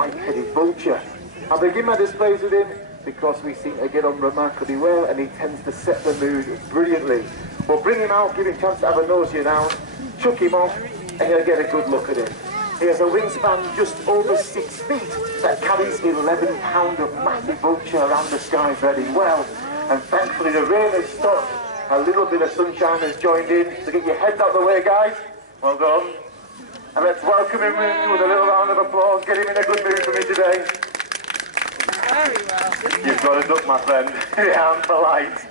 white-headed vulture. I begin my displays with him because we seem to get on remarkably well, and he tends to set the mood brilliantly. We'll bring him out, give him a chance to have a nosy around, chuck him off, and you'll get a good look at him. He has a wingspan just over 6 feet that carries 11 pounds of massive vulture around the sky very well. And thankfully the rain has stopped. A little bit of sunshine has joined in. So get your heads out of the way, guys. Well done. And let's welcome him in with a little round of applause. Get him in a good mood for me today. Very well. You've got a duck, my friend. Yeah, I'm polite.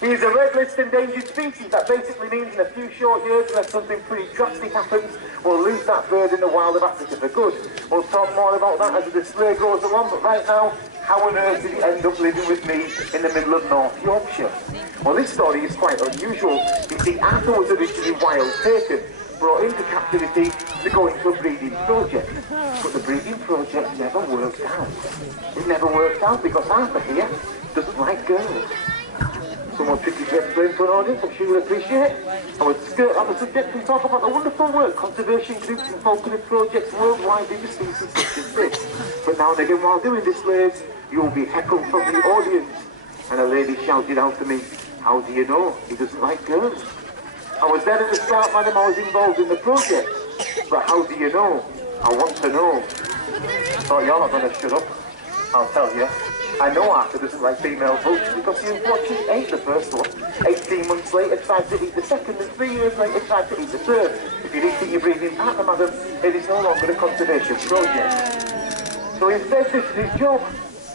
He's a red list endangered species. That basically means in a few short years, unless something pretty drastic happens, we'll lose that bird in the wild of Africa for good. We'll talk more about that as the display goes along, but right now, how on earth did he end up living with me in the middle of North Yorkshire? Well, this story is quite unusual. You see, Arthur was originally wild taken, brought into captivity to go into a breeding project. But the breeding project never worked out. It never worked out because Arthur here doesn't like girls. Somewhat tricky to explain to an audience, I'm sure you'll appreciate it. I would skirt on the subject and talk about the wonderful work conservation groups and falconry projects worldwide in species such as this. But now and again while doing this, ladies, you'll be heckled from the audience. And a lady shouted out to me, "How do you know he doesn't like girls?" I was there at the start, madam, I was involved in the project. But how do you know? I want to know. Oh, you're not going to shut up. I'll tell you. I know Arthur doesn't like female vultures because he unfortunately ate the first one. 18 months later tried to eat the second, and 3 years later tried to eat the third. If you didn't think you're breathing partner, madam, it is no longer a conservation project. So instead, this is his job.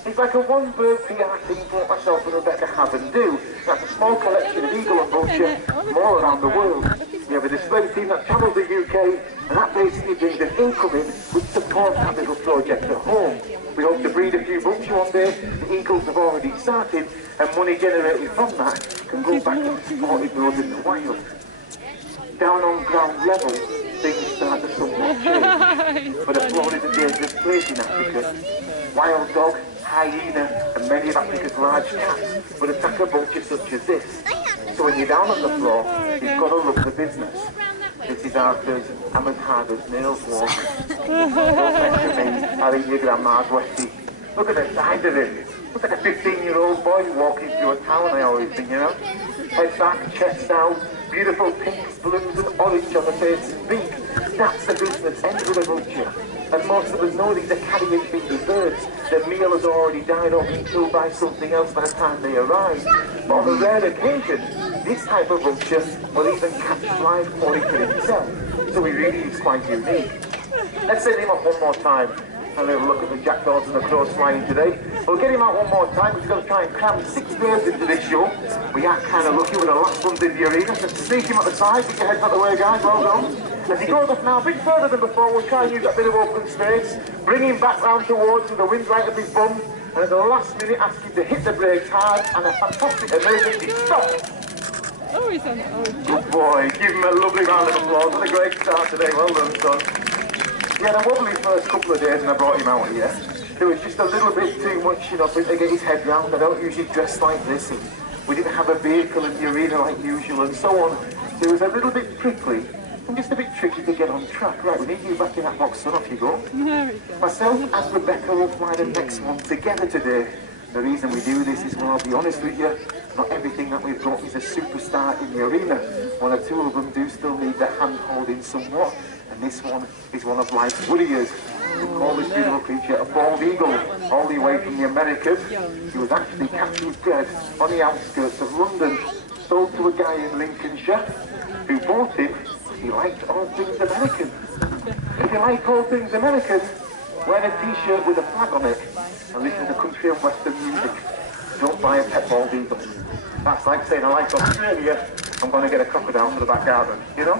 It's like a one-bird PR thing for myself and Rebecca have and do. That's a small collection of eagle and vulture from all around the world. We have a display team that travels the UK, and that basically brings an income in which supports that little project at home. We hope to breed a few vulture one day. The eagles have already started, and money generated from that can go back into supporting those in the wild. Down on ground level, things start to somewhat change. But a flora is a dangerous place in Africa. Wild dog, hyena, and many of Africa's large cats would attack a vulture such as this. So when you're down on the floor, you've got to look the business. This is Arthur's Amantada's nails walk. Don't mention me, I think your grandma's Westy. Look at the size of him. Looks like a 15-year-old boy walking through a town, I always think, you know. Head back, chest down, beautiful pinks, blues and orange on the face and beak. That's the business end with a vulture. And most of us know these are carrion-feeding birds. Their meal has already died or been killed by something else by the time they arrive. But on a rare occasion, this type of vulture will even catch flies before he can himself. So he really is quite unique. Let's send him off one more time. A little look at the jackdaws and the crows flying today. We'll get him out one more time. We're going to try and cram 6 birds into this show. We are kind of lucky with the last ones in the arena. So sneak him at the side. Get your heads out of the way, guys. Well done. As he goes off now a bit further than before, we'll try and use that bit of open space. Bring him back round towards with the wind right up his bum. And at the last minute, ask him to hit the brakes hard and a fantastic emergency stop. Oh, he's on. Oh, good boy. Give him a lovely round of applause. What a great start today. Well done, son. He had a wobbly first couple of days and I brought him out here. There was just a little bit too much, you know, for him to get his head round. I don't usually dress like this. And we didn't have a vehicle in the arena like usual and so on. So it was a little bit prickly and just a bit tricky to get on track. Right, we need you back in that box, son. Off you go. There we go. Myself and Rebecca will fly the next one together today. The reason we do this is, well, I'll be honest with you, not everything that we've got is a superstar in the arena. One or two of them do still need the hand-holding somewhat. And this one is one of life's warriors. We call this beautiful creature a bald eagle, all the way from the Americas. He was actually captive bred on the outskirts of London, sold to a guy in Lincolnshire who bought him. He liked all things American. If you like all things American, wear a t-shirt with a flag on it and listen to country and western music. Don't buy a pet bald eagle. That's like saying I like Australia, I'm going to get a crocodile for the back garden, you know?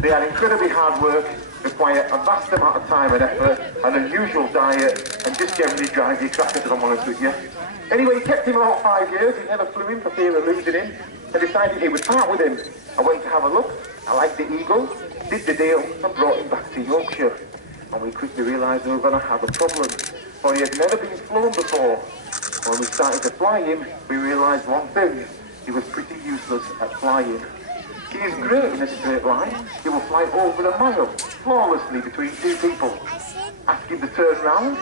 They are incredibly hard work, require a vast amount of time and effort, an unusual diet, and just generally drive you crackers, if I'm honest with you. Anyway, he kept him about 5 years. He never flew him for fear of losing him. I decided he would part with him. I went to have a look. I liked the eagle, did the deal, and brought him back to Yorkshire. And we quickly realised we were going to have a problem, for he had never been flown before. When we started to fly him, we realised one thing. He was pretty useless at flying. He is great in a straight line. He will fly over a mile, flawlessly between two people. Ask him to turn round,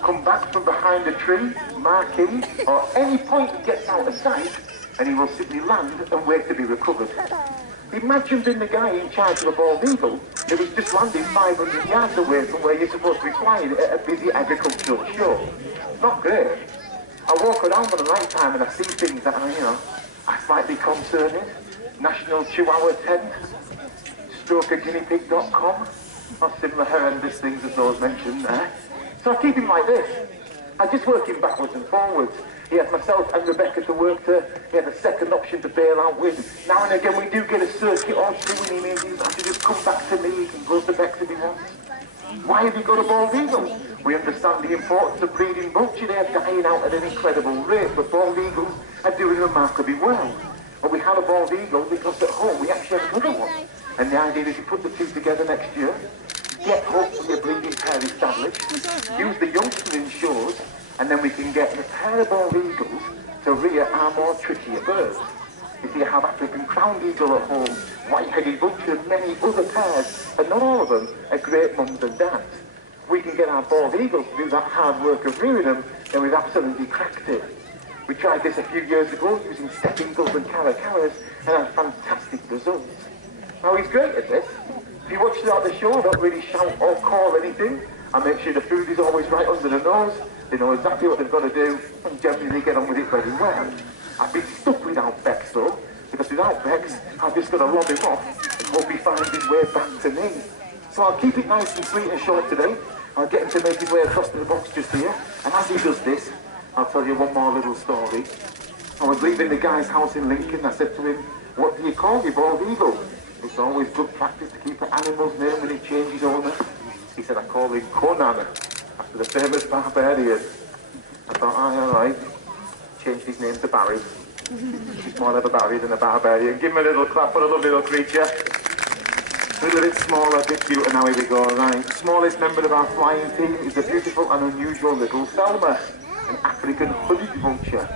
come back from behind a tree, marquee, or any point he gets out of sight, and he will simply land and wait to be recovered. Imagine being the guy in charge of a bald eagle who was just landing 500 yards away from where you're supposed to be flying at a busy agricultural show. Not great. I walk around on the night time and I see things that are slightly concerning. National Chihuahua tent, strokeaguineapig.com, or similar horrendous things as those mentioned there. So I keep him like this. I just work him backwards and forwards. He has myself and Rebecca to work to. He has a second option to bail out with. Now and again we do get a circuit or two and he means he's to just come back to me. He can go to Bex if he wants. Why have you got a bald eagle? We understand the importance of breeding vulture. They are dying out at an incredible rate, but bald eagles are doing remarkably well. But we have a bald eagle because at home we actually have another one. And the idea is to put the two together next year, get hopefully a breeding pair established, use the youngsters in shows, and then we can get a pair of bald eagles to rear our more trickier birds. You see, I have African crowned eagle at home, white-headed vulture, and many other pairs, and not all of them are great mums and dads. We can get our bald eagles to do that hard work of rearing them, then we've absolutely cracked it. We tried this a few years ago using step eagles and caracaras and had fantastic results. Now he's great at this. If you watch throughout the show, I don't really shout or call anything. I make sure the food is always right under the nose. They know exactly what they've got to do and generally they get on with it very well. I've been stuck without Bex though, because without Bex, I've just got to lob him off and hope he finds his way back to me. So I'll keep it nice and sweet and short today. I'll get him to make his way across to the box just here. And as he does this, I'll tell you one more little story. I was leaving the guy's house in Lincoln. I said to him, "What do you call your bald eagle?" It's always good practice to keep an animal's name when he changes owner. He said, "I call him Conan, after the famous barbarian." I thought, all right. Changed his name to Barry. He's more of a Barry than a barbarian. Give him a little clap for a lovely little creature. A little bit smaller, a bit cuter. Now here we go, right. The smallest member of our flying team is the beautiful and unusual little Selma, an African hooded vulture.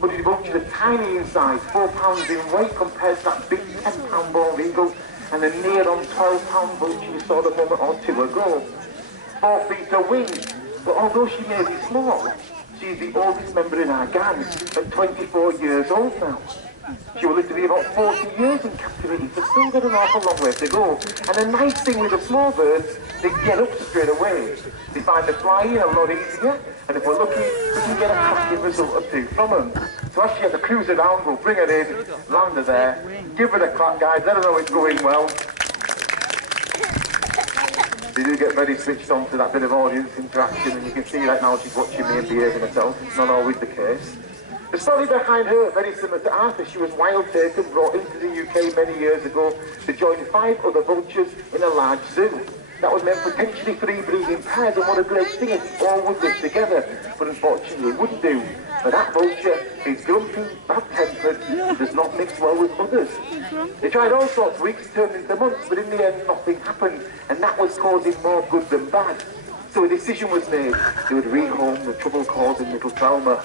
Hooded vultures are tiny in size, 4 pounds in weight compared to that big 10-pound bald eagle and a near on 12-pound vulture you saw a moment or two ago. 4 feet of wing, but although she may be small, she is the oldest member in our gang at 24 years old now. She will live to be about 40 years in captivity, so still got an awful long way to go. And the nice thing with the small birds, they get up straight away. They find the flying a lot easier, and if we're lucky, we can get a cracking result or two from them. So as she has to cruise around, we'll bring her in, land her there, give her a clap, guys, let her know it's going well. They do get very switched on to that bit of audience interaction, and you can see right now she's watching me and behaving herself. It's not always the case. The story behind her, very similar to Arthur. She was wild taken, brought into the UK many years ago to join 5 other vultures in a large zoo. That was meant potentially 3 breeding pairs, and what a great thing if all would live together. But unfortunately it wouldn't do. But that vulture is grumpy, bad-tempered, and does not mix well with others. They tried all sorts, weeks turned into months, but in the end nothing happened, and that was causing more good than bad. So a decision was made. They would rehome the trouble-causing little Thelma.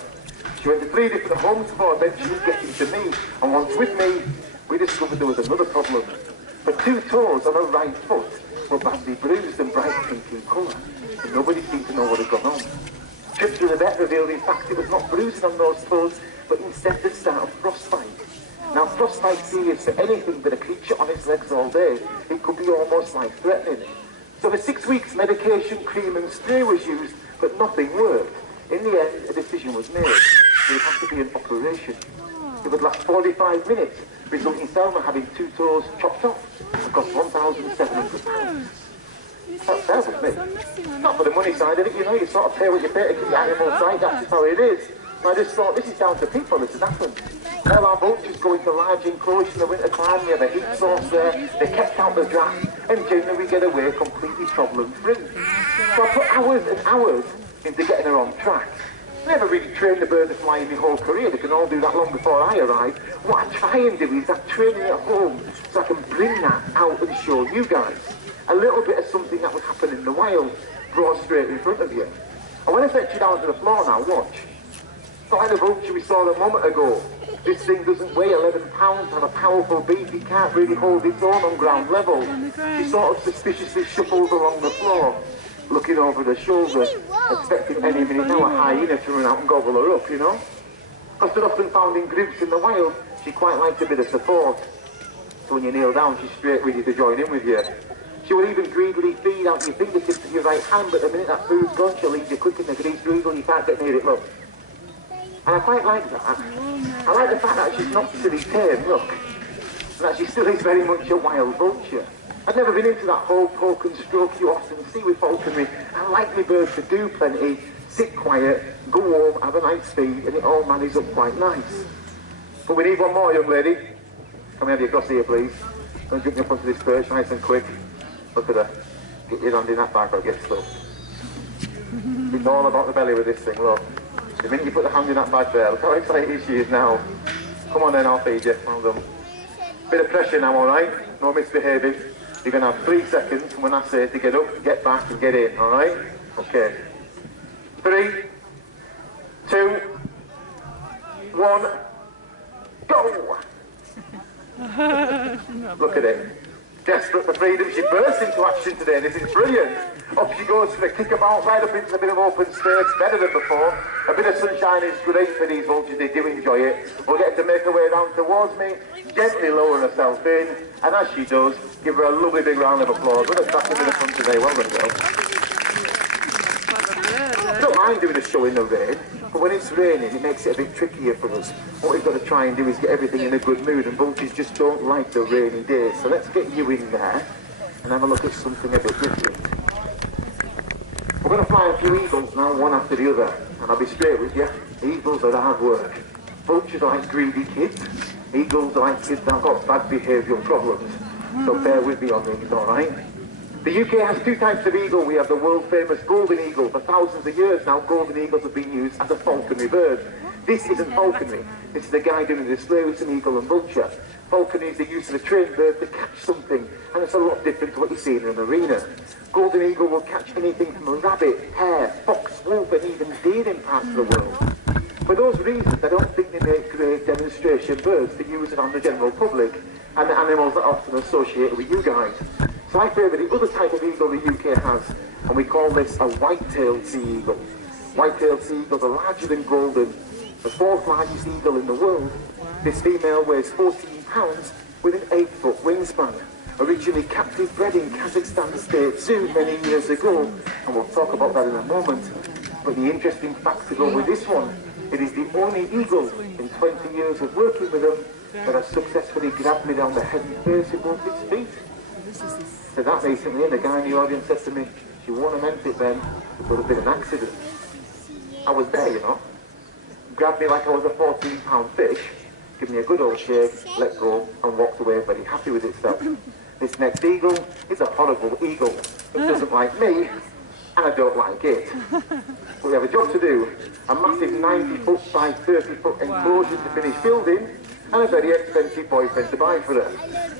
She went to 3 different homes before eventually getting to me, and once with me, we discovered there was another problem. Her 2 toes on her right foot were badly bruised and bright pink in colour, and nobody seemed to know what had gone on. Trips to the vet revealed in fact it was not bruising on those toes, but instead the start of frostbite. Now frostbite's serious for anything but a creature on its legs all day. It could be almost life-threatening. So for 6 weeks medication, cream and spray was used, but nothing worked. In the end, a decision was made. There would have to be an operation. It would last 45 minutes, resulting in Selma having 2 toes chopped off and cost £1,700. That's fair with me. Not for the money side of it, you know, you sort of pay what you pay to keep the animal side, that's just how it is. I just thought, this is down to people, this has happened. All our vultures go into large enclosures in the winter time, we have a heat source there, they're kept out the draft, and generally we get away completely problem-free. So I put hours and hours into getting her on track. I never really trained the bird to fly in my whole career. They can all do that long before I arrive. What I try and do is that training at home so I can bring that out and show you guys. A little bit of something that would happen in the wild, brought straight in front of you. And when I set you down to the floor now, watch. It's like the vulture we saw a moment ago. This thing doesn't weigh 11 pounds, have a powerful beak, it can't really hold its own on ground level. She sort of suspiciously shuffles along the floor, looking over her shoulder, expecting any minute now a hyena to run out and gobble her up, you know? Because they're often found in groups in the wild, she quite likes a bit of support. So when you kneel down, she's straight ready to join in with you. She will even greedily feed out your fingertips of your right hand, but the minute that food's gone, she'll leave you quick in the grease drizzle, you can't get near it, look. And I quite like that. I like the fact that she's not silly tame, look. And that she still is very much a wild vulture. I've never been into that whole poke and stroke you often see with falconry. I like my birds to do plenty, sit quiet, go home, have a nice feed, and it all marries up quite nice. But we need one more, young lady. Can we have you across here, please? Don't jump up onto this perch, nice and quick. Look at her. Get your hand in that bag, I'll get stuff. It's all about the belly with this thing, look. The minute you put the hand in that bag there, look how excited she is now. Come on then, I'll feed you. Well done. Bit of pressure now, alright? No misbehaving. You're going to have 3 seconds from when I say to get up, get back and get in, alright? Okay. 3, 2, 1, go! Look at it. Desperate for freedom, she bursts into action today. This is brilliant. Up she goes for a kickabout, right up into a bit of open space, better than before. A bit of sunshine is great for these vultures, they do enjoy it. We'll get her to make her way down towards me, gently lower herself in, and as she does, give her a lovely big round of applause. We're back into the front today, well done, girl. I don't mind doing a show in the rain, but when it's raining, it makes it a bit trickier for us. What we've got to try and do is get everything in a good mood, and vultures just don't like the rainy days. So let's get you in there and have a look at something a bit different. We're going to fly a few eagles now, one after the other, and I'll be straight with you. Eagles are hard work. Vultures are like greedy kids. Eagles are like kids that have got bad behavioural problems. So bear with me on these, alright? The UK has 2 types of eagle. We have the world famous golden eagle. For thousands of years now, golden eagles have been used as a falconry bird. This isn't falconry. This is a guy doing a display with some eagle and vulture. Falconry is the use of a trained bird to catch something, and it's a lot different to what you see in an arena. Golden eagle will catch anything from a rabbit, hare, fox, wolf, and even deer in parts of the world. For those reasons, I don't think they make great demonstration birds to use around the general public, and the animals are often associated with you guys. So I favour the other type of eagle the UK has, and we call this a white-tailed sea eagle. White-tailed sea eagles are larger than golden, the 4th largest eagle in the world. This female weighs 14 pounds with an 8-foot wingspan. Originally captive bred in Kazakhstan State Zoo many years ago, and we'll talk about that in a moment. But the interesting fact to go with this one, it is the only eagle in 20 years of working with them that has successfully grabbed me down the head and face with both its feet. Said that recently, and the guy in the audience said to me, she wouldn't have meant it then, it would have been an accident. I was there, you know. Grabbed me like I was a 14-pound fish, give me a good old shake, let go, and walked away very happy with itself. This next eagle is a horrible eagle. It doesn't like me, and I don't like it. But we have a job to do. A massive 90-foot by 30-foot enclosure to finish building, and a very expensive boyfriend to buy for her.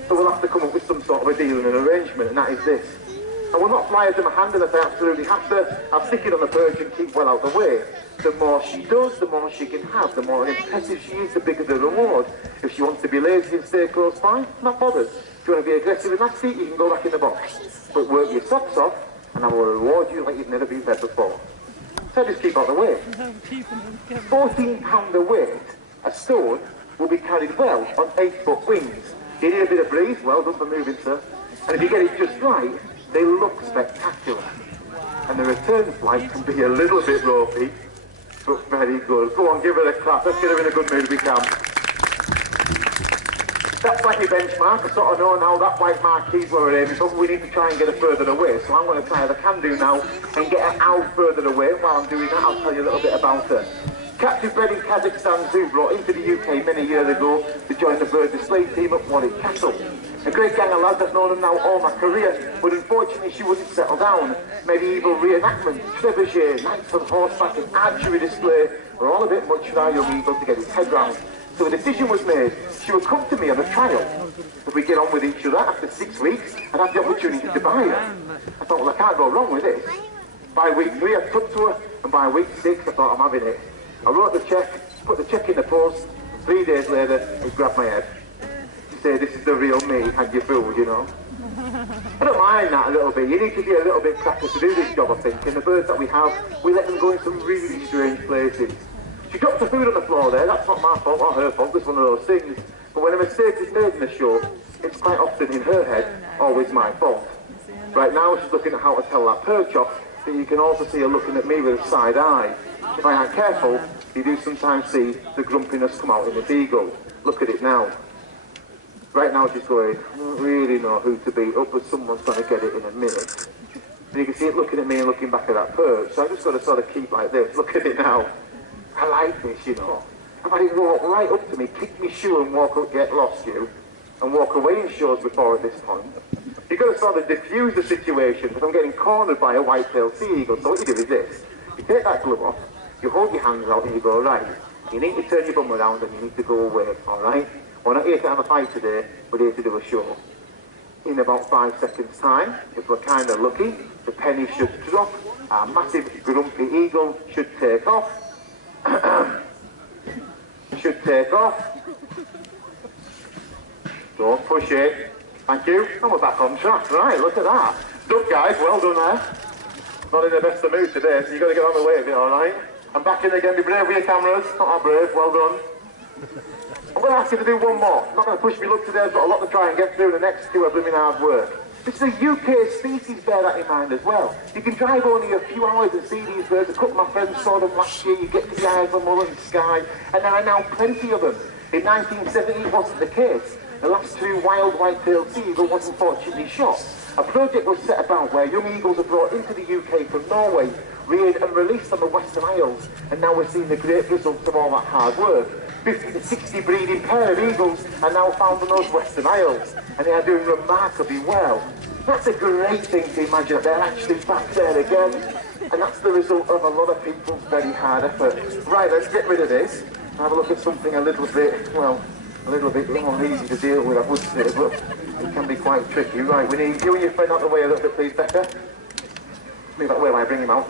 So we'll have to come up with some sort of a deal and an arrangement, and that is this. I will not fly her to my hand unless I absolutely have to. I'll stick it on the perch and keep well out of the way. The more she does, the more she can have. The more impressive she is, the bigger the reward. If she wants to be lazy and stay close by, not bothered. If you want to be aggressive in that seat, you can go back in the box. But work your socks off, and I will reward you like you've never been fed before. So just keep out of the way. 14-pounder weight, a stone, will be carried well on 8-foot wings. You need a bit of breeze, well done for moving, sir. And if you get it just right, they look spectacular. And the return flight can be a little bit ropey, but very good. Go on, give her a clap. Let's get her in a good mood if we can. That's like my benchmark. I sort of know now that white marquee's where we're aiming, but we need to try and get her further away. So I'm going to try as I can do now and get her out further away. And while I'm doing that, I'll tell you a little bit about her. Captive bred in Kazakhstan Zoo, brought into the UK many years ago to join the bird display team at Warwick Castle. A great gang of lads, I've known them now all my career, but unfortunately she wouldn't settle down. Medieval reenactment, trebuchet, knights on horseback and archery display were all a bit much for our young eagle to get his head round. So a decision was made. She would come to me on a trial. If we get on with each other, after 6 weeks, I'd have the opportunity to buy her. I thought, well, I can't go wrong with this. By week 3, I took to her, and by week 6, I thought, I'm having it. I wrote the check, put the check in the post, and 3 days later, he grabbed my head. He said, this is the real me, had you fooled, you know. I don't mind that a little bit. You need to be a little bit cracker to do this job, I think. And the birds that we have, we let them go in some really strange places. She dropped the food on the floor there. That's not my fault or her fault. It's one of those things. But when a mistake is made in the show, it's quite often in her head, always my fault. Right now, she's looking at how to tell that perch off, but you can also see her looking at me with a side eye. If I aren't careful, you do sometimes see the grumpiness come out in this eagle. Look at it now. Right now she's going, I don't really know who to beat up, but someone's going to get it in a minute. And you can see it looking at me and looking back at that perch, so I've just got to sort of keep like this. Look at it now. I like this, you know. I've had it walk right up to me, kick me shoe and walk up, get lost you, and walk away in shows before at this point. You've got to sort of diffuse the situation, because I'm getting cornered by a white-tailed sea eagle. So what you do is this. You take that glove off, you hold your hands out and you go, right, you need to turn your bum around and you need to go away, alright? We're not here to have a fight today, we're here to do a show. In about 5 seconds time, if we're kind of lucky, the penny should drop, our massive grumpy eagle should take off. Should take off. Don't push it. Thank you. And we're back on track. Right, look at that. Good guys, well done there. Not in the best of mood today, so you've got to get on the way of it, alright? I'm back in again, be brave with your cameras. Not that brave, well done. I'm going to ask you to do one more. I'm not going to push me luck today, I've got a lot to try and get through. The next two are blooming hard work. This is a UK species, bear that in mind as well. You can drive only a few hours and see these birds. A couple of my friends saw them last year. You get to the Isle of Mullen Sky, and there are now plenty of them. In 1970 it wasn't the case. The last two wild white-tailed sea eagle was unfortunately shot. A project was set about where young eagles are brought into the UK from Norway, reared and released on the Western Isles, and now we're seeing the great results of all that hard work. 50 to 60 breeding pair of eagles are now found on those Western Isles, and they are doing remarkably well. That's a great thing to imagine that they're actually back there again, and that's the result of a lot of people's very hard effort. Right, let's get rid of this and have a look at something a little bit, well, a little bit more easy to deal with, I would say, but it can be quite tricky. Right, we need you and your friend out the way a little bit, please, Becca. Move that way while I bring him out.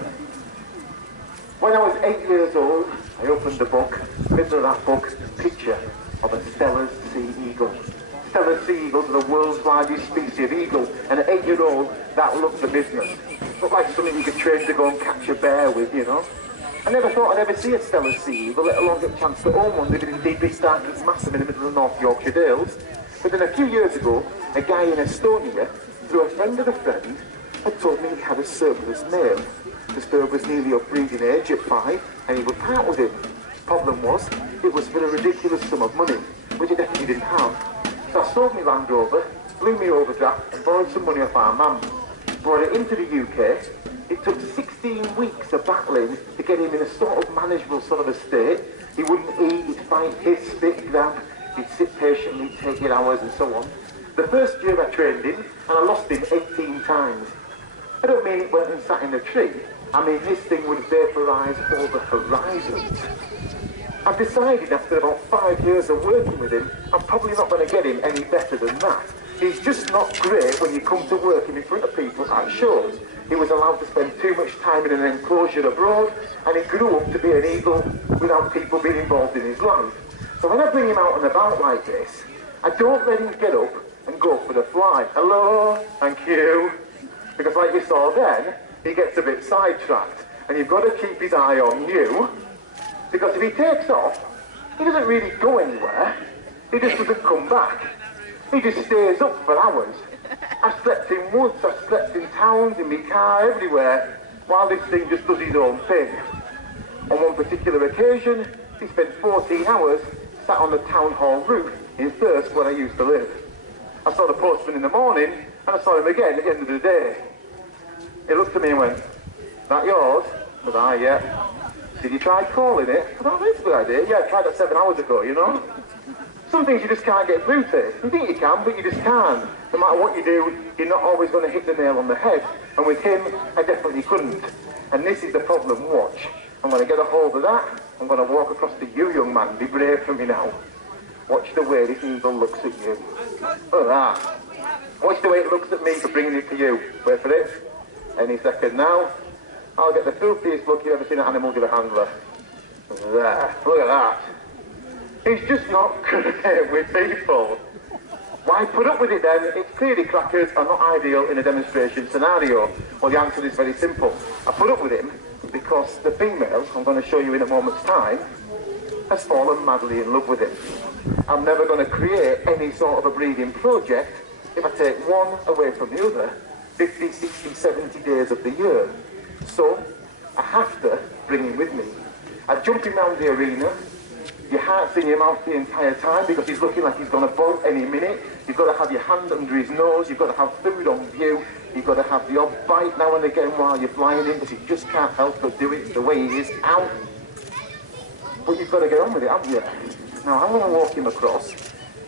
When I was 8 years old, I opened the book, middle of that book, picture of a Steller's sea eagle. Steller's sea eagles are the world's largest species of eagle, and at 8-year-old, that looked the business. Looked like something you could train to go and catch a bear with, you know. I never thought I'd ever see a Steller's sea eagle, let alone get a chance to own one living in deepest, darkest massive in the middle of the North Yorkshire Dales. But then a few years ago, a guy in Estonia, through a friend of a friend, had told me he had a surplus male. This bird was nearly of breeding age at 5, and he would part with it. Problem was, it was for a ridiculous sum of money, which I definitely didn't have. So I sold my Land Rover, blew me overdraft, and borrowed some money off our mum. Brought it into the UK. It took 16 weeks of battling to get him in a sort of manageable sort of a state. He wouldn't eat, he'd fight, hiss, spit, grab, he'd sit patiently, take 8 hours and so on. The first year I trained him, and I lost him 18 times. I don't mean it went and sat in a tree. I mean this thing would vaporise all the horizons. I've decided after about 5 years of working with him, I'm probably not going to get him any better than that. He's just not great when you come to work him in front of people at shows. He was allowed to spend too much time in an enclosure abroad, and he grew up to be an eagle without people being involved in his life. So when I bring him out and about like this, I don't let him get up and go for the fly. Hello, thank you. Because like you saw then, he gets a bit sidetracked, and you've got to keep his eye on you, because if he takes off, he doesn't really go anywhere, he just doesn't come back. He just stays up for hours. I've slept in woods, I've slept in towns, in my car, everywhere, while this thing just does his own thing. On one particular occasion, he spent 14 hours sat on the town hall roof in Thirsk, where I used to live. I saw the postman in the morning, and I saw him again at the end of the day. He looked at me and went, "That yours?" I said, "Ah, yeah." "Did you try calling it?" I said, "Oh, that's a good idea. Yeah, I tried that 7 hours ago, you know." Some things you just can't get through to. You think you can, but you just can't. No matter what you do, you're not always going to hit the nail on the head. And with him, I definitely couldn't. And this is the problem, watch. I'm going to get a hold of that. I'm going to walk across to you, young man. Be brave for me now. Watch the way this eagle looks at you. Look at that. Watch the way it looks at me for bringing it to you. Wait for it. Any second now. I'll get the filthiest look you've ever seen an animal give a handler. There, look at that. He's just not connected with people. Why put up with it then? It's clearly crackers are not ideal in a demonstration scenario. Well, the answer is very simple. I put up with him because the female, I'm going to show you in a moment's time, has fallen madly in love with him. I'm never going to create any sort of a breeding project if I take one away from the other 50, 60, 70 days of the year. So I have to bring him with me. I jump him around the arena. Your heart's in your mouth the entire time because he's looking like he's going to bolt any minute. You've got to have your hand under his nose. You've got to have food on view. You've got to have the odd bite now and again while you're flying in because he just can't help but do it the way he is. Ow! But you've got to get on with it, haven't you? Now I'm going to walk him across,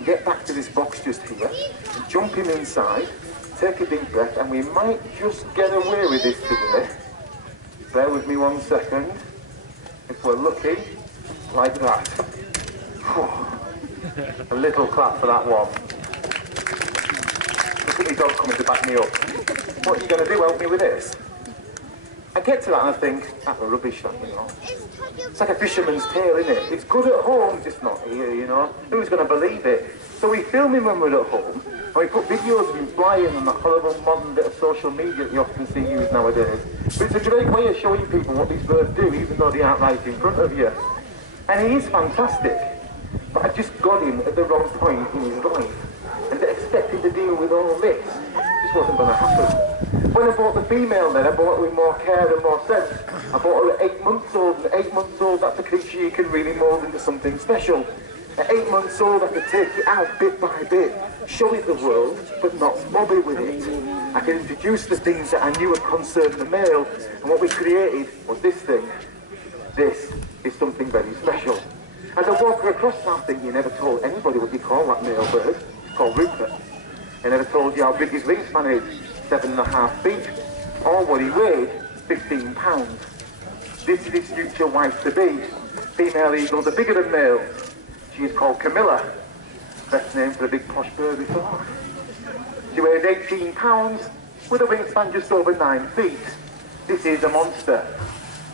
get back to this box just here, jump him inside, take a deep breath, and we might just get away with this today. Bear with me 1 second. If we're lucky, like that. A little clap for that one. Look at my dog coming to back me up. What are you going to do? Help me with this? I get to that and I think, that's a rubbish, that, you know. It's like a fisherman's tale, isn't it? It's good at home, just not here, you know. Who's going to believe it? So we film him when we're at home, and we put videos of him flying on that horrible modern bit of social media that you often see used nowadays. But it's a great way of showing people what these birds do, even though they aren't right in front of you. And he is fantastic. But I just got him at the wrong point in his life. And expecting to deal with all this just wasn't going to happen. When I bought the female then, I bought her with more care and more sense. I bought her at 8 months old, and 8 months old, that's a creature you can really mould into something special. At 8 months old, I could take it out bit by bit, show it the world, but not mob it with it. I could introduce the things that I knew would concern the male, and what we created was this thing. This is something very special. As I walk her across now, I think you never told anybody what you call that male bird. It's called Rupert. I never told you how big his wingspan is, 7.5 feet, or what he weighed, 15 pounds. This is his future wife-to-be. Female eagles are bigger than males. She is called Camilla. Best name for a big posh bird we saw. She weighs 18 pounds with a wingspan just over 9 feet. This is a monster.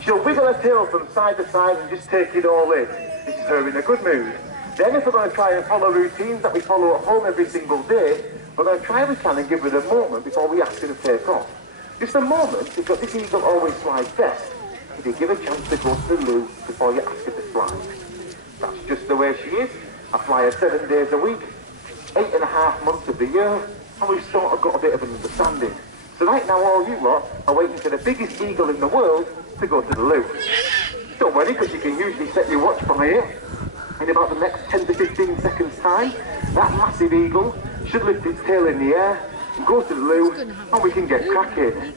She'll wiggle her tail from side to side and just take it all in. This is her in a good mood. Then if we're going to try and follow routines that we follow at home every single day, we're going to try we can and give her a moment before we ask her to take off. Just a moment, because this eagle always flies best if you give her a chance to go to the loo before you ask her to fly. That's just the way she is. I fly her 7 days a week, 8.5 months of the year, and we've sort of got a bit of an understanding. So right now all you lot are waiting for the biggest eagle in the world to go to the loo. Don't worry, because you can usually set your watch by it. In about the next 10 to 15 seconds time, that massive eagle should lift its tail in the air, go to the loo, and we can get cracking.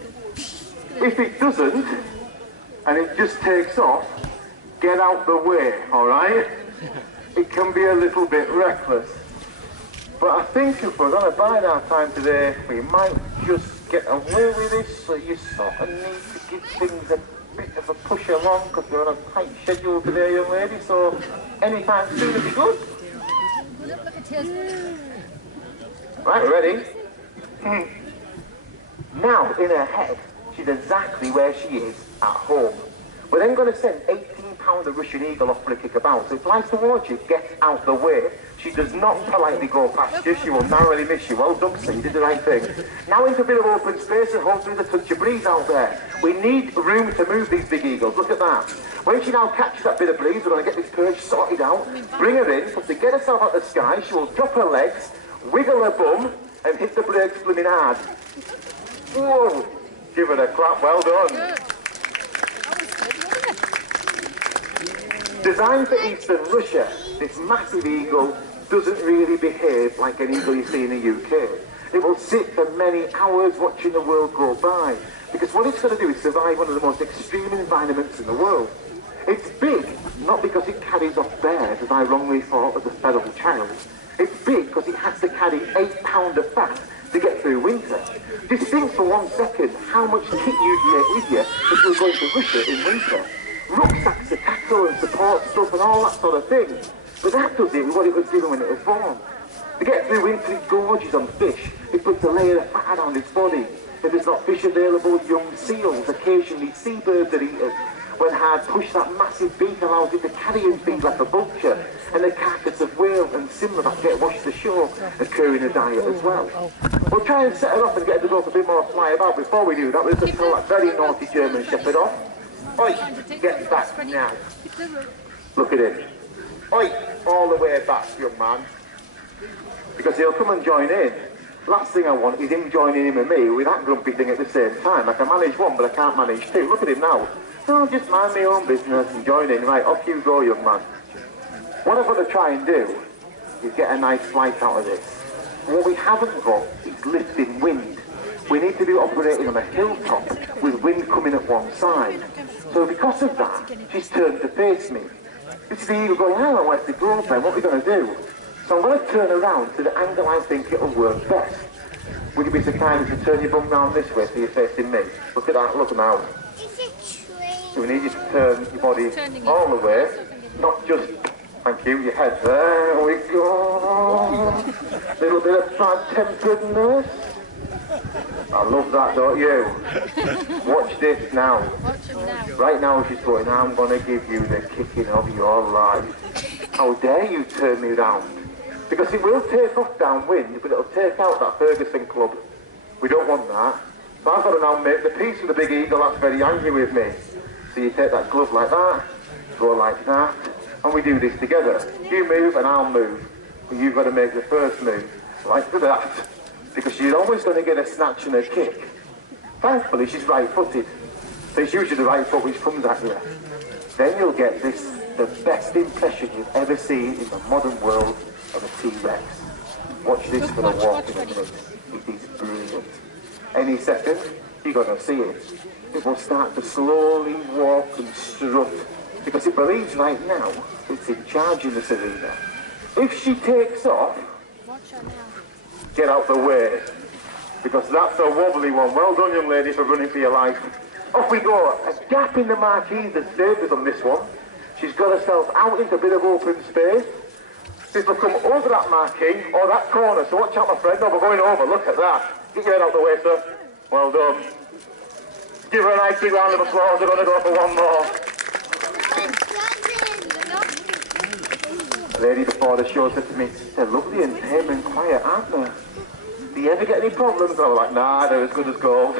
If it doesn't, and it just takes off, get out the way, alright? It can be a little bit reckless. But I think if we're going to bide our time today, we might just get away with this, so you sort of need to give things a bit of a push along, because we're on a tight schedule today, young lady, so anytime soon would be good. Right, ready? Now, in her head, she's exactly where she is at home. We're then going to send 18-pounder Russian eagle off for a kickabout. So it flies towards you, gets out the way. She does not politely go past you. She will narrowly miss you. Well done, sir. You did the right thing. Now into a bit of open space and hopefully there's a touch of breeze out there. We need room to move these big eagles. Look at that. When she now catches that bit of breeze, we're going to get this perch sorted out, bring her in, but to get herself out of the sky, she will drop her legs, wiggle her bum, and hit the brakes blooming hard. Whoa! Give her a clap. Well done. Designed for eastern Russia, this massive eagle doesn't really behave like an eagle you see in the UK. It will sit for many hours watching the world go by, because what it's going to do is survive one of the most extreme environments in the world. It's big, not because it carries off bears, as I wrongly thought as a feral child. It's big because it has to carry 8 pounds of fat to get through winter. Just think for 1 second how much kit you'd take with you if you were going to Russia in winter. Rucksacks of tackle and support stuff and all that sort of thing. But that does it with what it was doing when it was born. To get through winter, it gorges on fish. It puts a layer of fat around its body. If there's not fish available, young seals, occasionally seabirds are eaten. When hard pushed, that massive beak allows it to carry its beak like a vulture, and the carcass of whale and similar that get washed ashore occur in the diet as well. We'll try and set her off and get her to go for a bit more fly about. Before we do that, we'll just tell that very naughty German Shepherd off. Oi, get back now. Look at him. Oi, all the way back, young man. Because he'll come and join in. Last thing I want is him joining in with me with that grumpy thing at the same time. I can manage one, but I can't manage two. Look at him now. No, just mind my own business and join in. Right, off you go, young man. What I've got to try and do is get a nice flight out of this. And what we haven't got is lifting wind. We need to be operating on a hilltop with wind coming at one side. So because of that, she's turned to face me. This is the eagle going, oh, where's the growth then? What are we going to do? So I'm going to turn around to the angle I think it'll work best. Would you be so kind as to turn your bum round this way so you're facing me? Look at that, look now. So we need you to turn your body all the way, not just, thank you, your head. There we go. Little bit of bad-temperedness. I love that, don't you? Watch this now. Right now she's going, I'm going to give you the kicking of your life. How dare you turn me round? Because it will take off downwind, but it'll take out that Ferguson club. We don't want that. So I've got to now make the piece of the big eagle that's very angry with me. So you take that glove like that, go like that, and we do this together. You move and I'll move. But you've got to make the first move, like that. Because you're always going to get a snatch and a kick. Thankfully she's right-footed. So it's usually the right foot which comes at you. Then you'll get this, the best impression you've ever seen in the modern world of a T-Rex. Watch this for the walk in a minute. It is brilliant. Any second, you're going to see it. It will start to slowly walk and strut, because it believes right now it's in charge in this arena. If she takes off, get out the way, because that's a wobbly one. Well done, young lady, for running for your life. Off we go. A gap in the marquee that saved us on this one. She's got herself out into a bit of open space. This will come over that marquee or that corner, so watch out, my friend. No, we're going over. Look at that. Get your head out the way, sir. Well done. Give her a nice big round of applause. We're going to go for one more. The lady before the show said to me, they're lovely and tame and quiet, aren't they? Do you ever get any problems? And I was like, nah, they're as good as gold.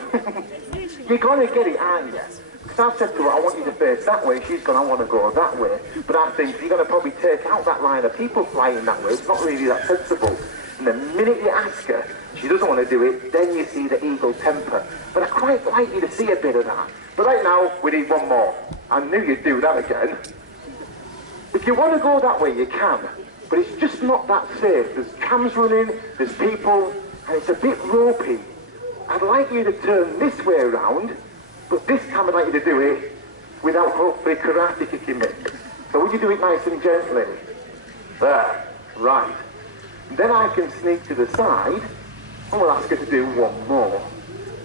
You're going to get it, aren't you? Because I've said to her, I want you to face that way. She's going, I want to go that way. But I think you're going to probably take out that line of people flying that way. It's not really that sensible. And the minute you ask her, she doesn't want to do it, then you see the eagle temper. But I quite like you to see a bit of that. But right now, we need one more. I knew you'd do that again. If you want to go that way, you can. But it's just not that safe. There's cams running, there's people, and it's a bit ropey. I'd like you to turn this way around, but this time I'd like you to do it without hopefully karate kicking me. So would you do it nice and gently? There. Right. And then I can sneak to the side, and we'll ask her to do one more.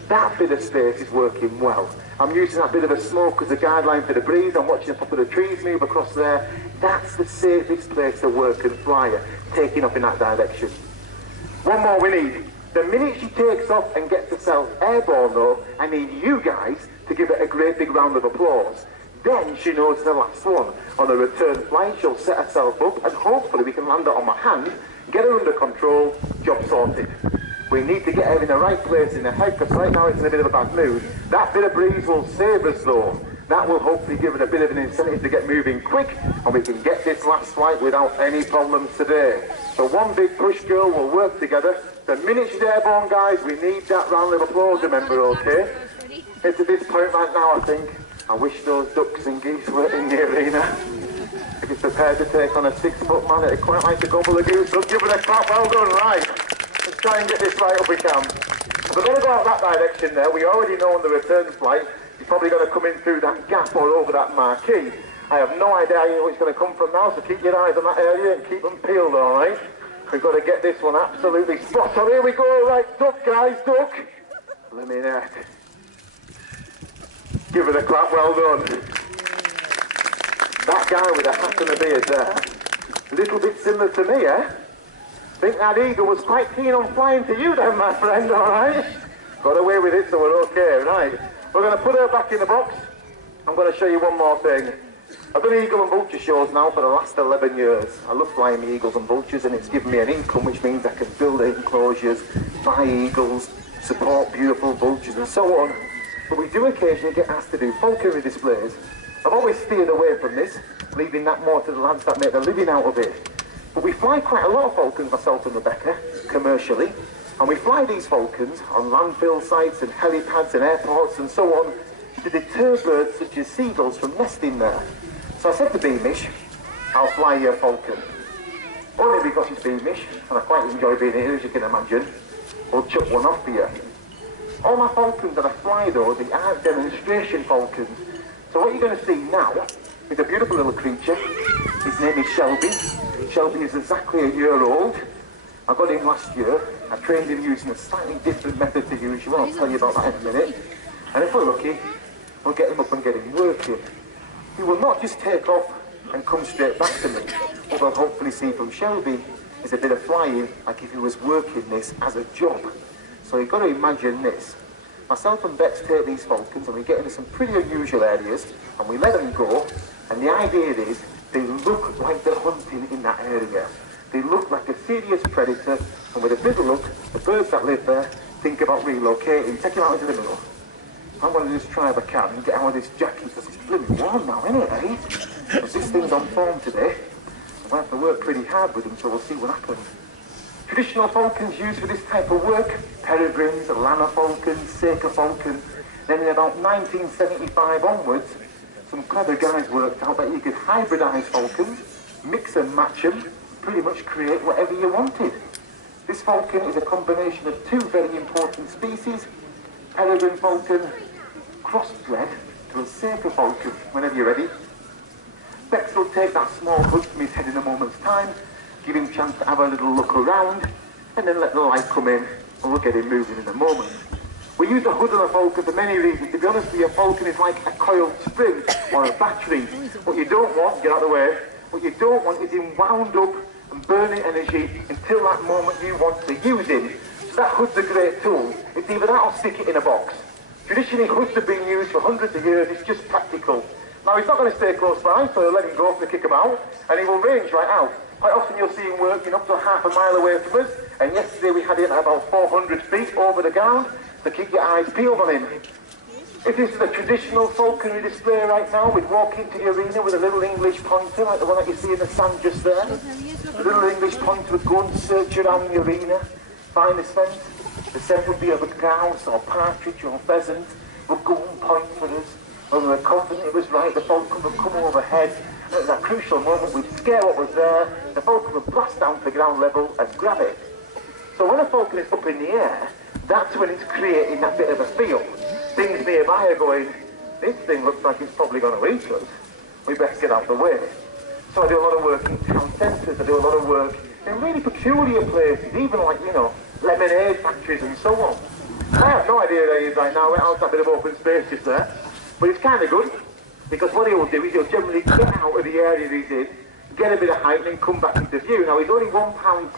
That bit of space is working well. I'm using that bit of a smoke as a guideline for the breeze. I'm watching a couple of the trees move across there. That's the safest place to work and fly her, taking off in that direction. One more we need. The minute she takes off and gets herself airborne though, I need you guys to give it a great big round of applause. Then she knows the last one. On a return flight, she'll set herself up and hopefully we can land her on my hand, get her under control, job sorted. We need to get her in the right place in the head, because right now it's in a bit of a bad mood. That bit of breeze will save us though. That will hopefully give it a bit of an incentive to get moving quick, and we can get this last flight without any problems today. So one big push girl will work together. The minute she's airborne, guys, we need that round of applause, remember, okay? It's at this point right now, I think, I wish those ducks and geese were in the arena. If he's prepared to take on a 6-foot man, it'd quite like to gobble a goose. Let's give it a clap, well done, right. Let's try and get this right if we can. We're going to go out that direction there. We already know on the return flight, he's probably going to come in through that gap or over that marquee. I have no idea where it's going to come from now, so keep your eyes on that area and keep them peeled, all right? We've got to get this one absolutely spot on. Here we go, right, duck, guys, duck. Let me net. Give it a clap, well done. That guy with a hat and a beard there, a little bit similar to me, eh? I think that eagle was quite keen on flying to you then, my friend, all right? Got away with it, so we're okay, right? We're going to put her back in the box. I'm going to show you one more thing. I've done eagle and vulture shows now for the last 11 years. I love flying the eagles and vultures, and it's given me an income, which means I can build enclosures, buy eagles, support beautiful vultures and so on. But we do occasionally get asked to do falconry displays. I've always steered away from this, leaving that more to the lads that make their living out of it. But we fly quite a lot of falcons, myself and Rebecca, commercially, and we fly these falcons on landfill sites and helipads and airports and so on to deter birds such as seagulls from nesting there. So I said to Beamish, I'll fly your falcon. Only because it's Beamish, and I quite enjoy being here, as you can imagine. We'll chuck one off for you. All my falcons that I fly though, they are demonstration falcons. So what you're going to see now is a beautiful little creature. His name is Shelby. Shelby is exactly a year old. I got him last year. I trained him using a slightly different method to usual. I'll tell you about that in a minute. And if we're lucky, we'll get him up and get him working. He will not just take off and come straight back to me. What we'll hopefully see from Shelby is a bit of flying, like if he was working this as a job. So you've got to imagine this. Myself and Bex take these falcons and we get into some pretty unusual areas and we let them go, and the idea is they look like they're hunting in that area. They look like a serious predator, and with a bit of luck, the birds that live there think about relocating. Take him out into the middle. I want to just try if I can and get out of this jacket because it's blooming warm now, isn't it, eh? Because this thing's on form today. I'm going to have to work pretty hard with them, so we'll see what happens. Traditional falcons used for this type of work, peregrines, Lana falcons, Seika falcons. Then in about 1975 onwards, some clever guys worked out that you could hybridise falcons, mix and match them, pretty much create whatever you wanted. This falcon is a combination of two very important species, peregrine falcon, crossbred to a Seika falcon. Whenever you're ready. Bex will take that small hood from his head in a moment's time, give him a chance to have a little look around, and then let the light come in, and we'll get him moving in a moment. We use a hood on a falcon for many reasons. To be honest with you, a falcon is like a coiled spring or a battery. What you don't want, get out of the way, what you don't want is him wound up and burning energy until that moment you want to use him. So that hood's a great tool. It's either that or stick it in a box. Traditionally, hoods have been used for hundreds of years. It's just practical. Now, he's not going to stay close by, so let him go for the kick him out, and he will range right out. Quite often you'll see him working up to half a mile away from us, and yesterday we had him at about 400 feet over the ground, so keep your eyes peeled on him. If this is a traditional falconry display right now, we'd walk into the arena with a little English pointer, like the one that you see in the sand just there. The little English pointer would go and search around the arena, find the scent. The scent would be of a grouse or partridge or pheasant, would go and point for us. When we were confident it was right, the falcon would come overhead, and at that crucial moment we'd scare what was there, the falcon would blast down to the ground level and grab it. So when a falcon is up in the air, that's when it's creating that bit of a feel. Things nearby are going, this thing looks like it's probably going to eat us. We best get out of the way. So I do a lot of work in town centres, I do a lot of work in really peculiar places, even like, you know, lemonade factories and so on. I have no idea where he is right now, we're out a bit of open space just there. But it's kind of good, because what he'll do is he'll generally get out of the area he's in, get a bit of height and then come back into view. Now he's only 1.6 pounds,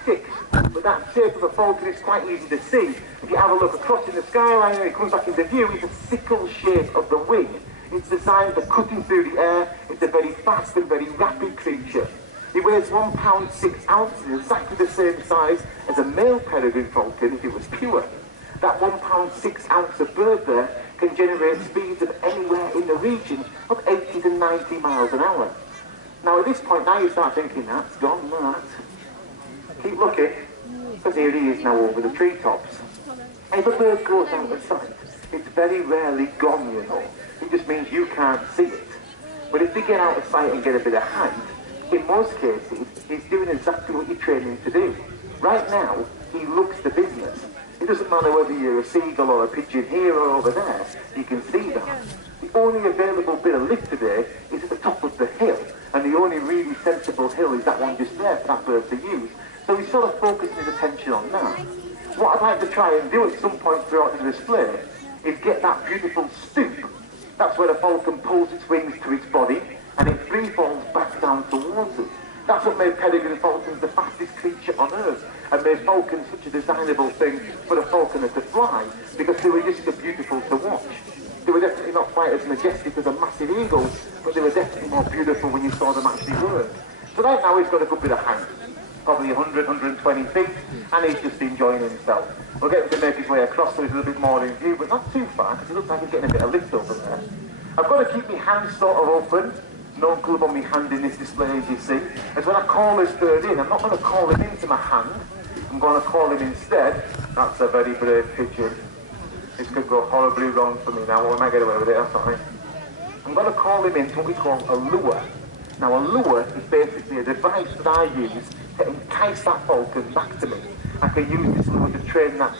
but that shape of a falcon is quite easy to see. If you have a look across in the skyline and he comes back into view, it's a sickle shape of the wing. It's designed for cutting through the air. It's a very fast and very rapid creature. He weighs 1.6 pounds, exactly the same size as a male peregrine falcon if it was pure. That 1.6 pounds of bird there can generate speeds of anywhere in the region of 80 to 90 miles an hour. Now at this point, now you start thinking, that's gone, that. Keep looking, because here he is now over the treetops. If a bird goes out of sight, it's very rarely gone, you know. It just means you can't see it. But if they get out of sight and get a bit of height, in most cases, he's doing exactly what you train him to do. Right now, he looks the business. It doesn't matter whether you're a seagull or a pigeon here or over there, you can see that. The only available bit of lift today is at the top of the hill, and the only really sensible hill is that one just there for that bird to use. So he's sort of focusing his attention on that. What I'd like to try and do at some point throughout the display is get that beautiful stoop. That's where the falcon pulls its wings to its body, and it free falls back down towards us. That's what made peregrine falcons the fastest creature on earth, and made falcons such a desirable thing for a falconer to fly, because they were just so beautiful to watch. They were definitely not quite as majestic as a massive eagle. but they were definitely more beautiful when you saw them actually work. So right now he's got a good bit of hang, probably 100, 120 feet, and he's just enjoying himself. We'll get him to make his way across so he's a little bit more in view, but not too far, because it looks like he's getting a bit of lift over there. I've got to keep my hands sort of open, no glove on my hand in this display as you see, as when I call this bird in, I'm not going to call him into my hand, I'm going to call him instead. That's a very brave pigeon. This could go horribly wrong for me now, or I might get away with it, that's fine. I'm going to call him into what we call a lure. Now a lure is basically a device that I use to entice that falcon back to me. I can use this lure to train that bird.